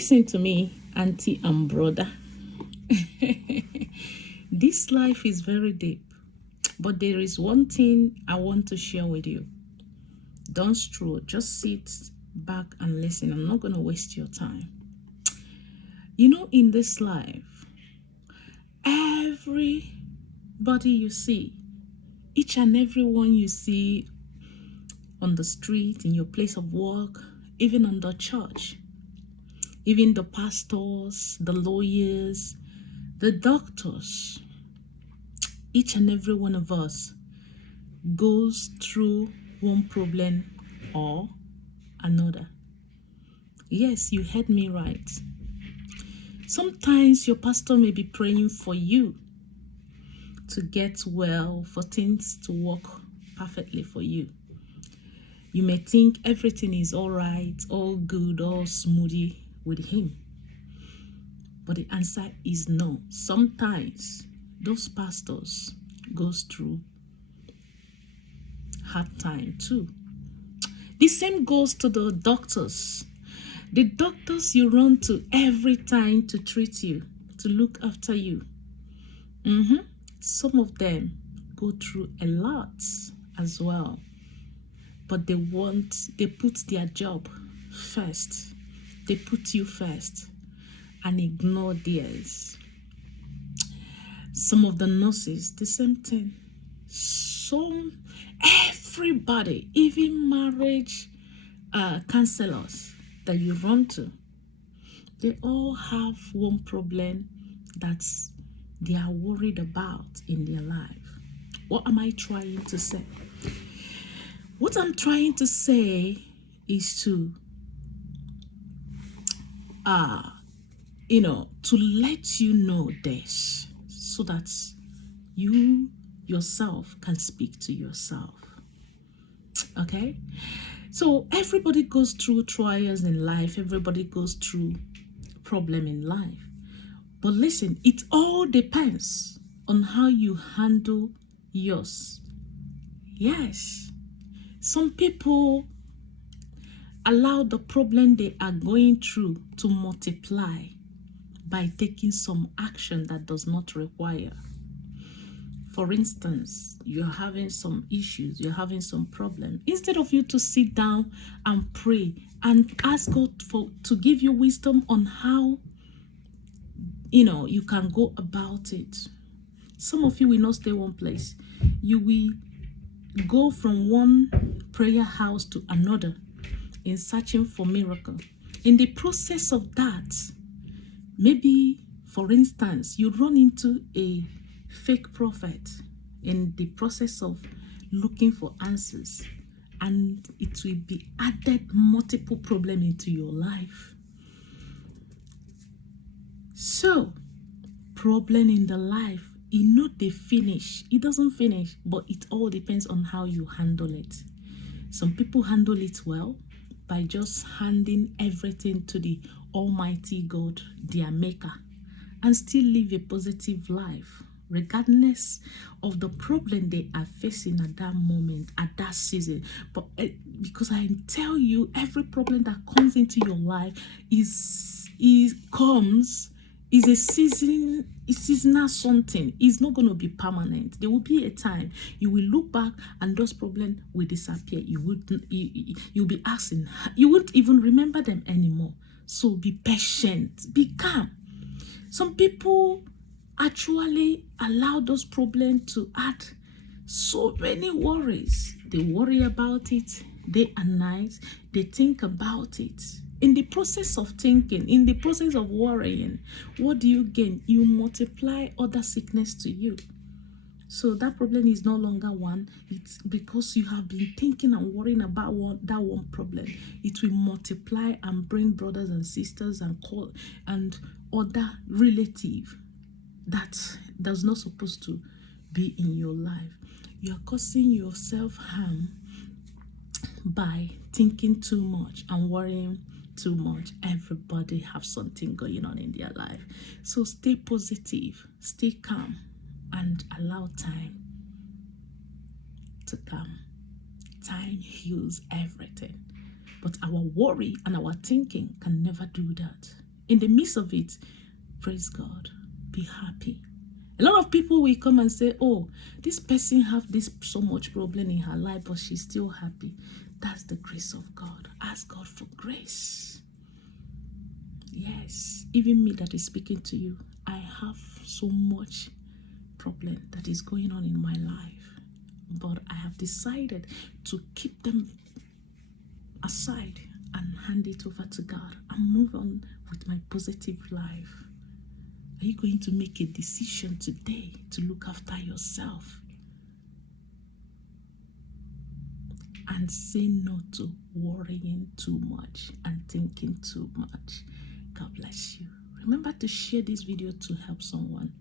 Listen to me, auntie and brother. This life is very deep, but there is one thing I want to share with you. Don't stroll, just sit back and listen. I'm not going to waste your time. In this life, everybody you see, each and every one you see on the street, in your place of work, even on the church, even the pastors, the lawyers, the doctors, each and every one of us goes through one problem or another. Yes, you heard me right. Sometimes your pastor may be praying for you to get well, for things to work perfectly for you. You may think everything is all right, all good, all smoothie with him. But the answer is no. Sometimes those pastors goes through hard time too. The same goes to the doctors. The doctors you run to every time to treat you, to look after you. Some of them go through a lot as well. But they put their job first. They put you first and ignore theirs. Some of the nurses, the same thing. Everybody, even marriage counselors that you run to, they all have one problem that they are worried about in their life. What am I trying to say? What I'm trying to say is to to let you know this so that you yourself can speak to yourself. Okay? So everybody goes through trials in life, everybody goes through problem in life. But listen, it all depends on how you handle yours. Yes. Some people allow the problem they are going through to multiply by taking some action that does not require. For instance, you're having some issues, you're having some problem. Instead of you to sit down and pray and ask God to give you wisdom on how you can go about it. Some of you will not stay one place. You will go from one prayer house to another in searching for miracle. In the process of that, maybe, for instance, you run into a fake prophet in the process of looking for answers, and it will be added multiple problem into your life. So, problem in the life, they finish. It doesn't finish, but it all depends on how you handle it. Some people handle it well by just handing everything to the Almighty God, their maker, and still live a positive life, regardless of the problem they are facing at that moment, at that season. But because I tell you, every problem that comes into your life is a seasonal something. It's not going to be permanent. There will be a time you will look back and those problems will disappear. You'll be asking, you won't even remember them anymore. So be patient, be calm. Some people actually allow those problems to add so many worries. They worry about it day and night. They think about it. In the process of thinking, in the process of worrying, what do you gain? You multiply other sickness to you. So that problem is no longer one. It's because you have been thinking and worrying about that one problem. It will multiply and bring brothers and sisters and other relative that does not supposed to be in your life. You are causing yourself harm by thinking too much and worrying too much. Everybody have something going on in their life. So stay positive, stay calm, and allow time to come. Time heals everything. But our worry and our thinking can never do that. In the midst of it, praise God. Be happy. A lot of people will come and say, oh, this person have this so much problem in her life, but she's still happy. That's the grace of God. Ask God for grace. Yes, even me that is speaking to you, I have so much problem that is going on in my life, but I have decided to keep them aside and hand it over to God and move on with my positive life. Are you going to make a decision today to look after yourself and say no to worrying too much and thinking too much? God bless you. Remember to share this video to help someone.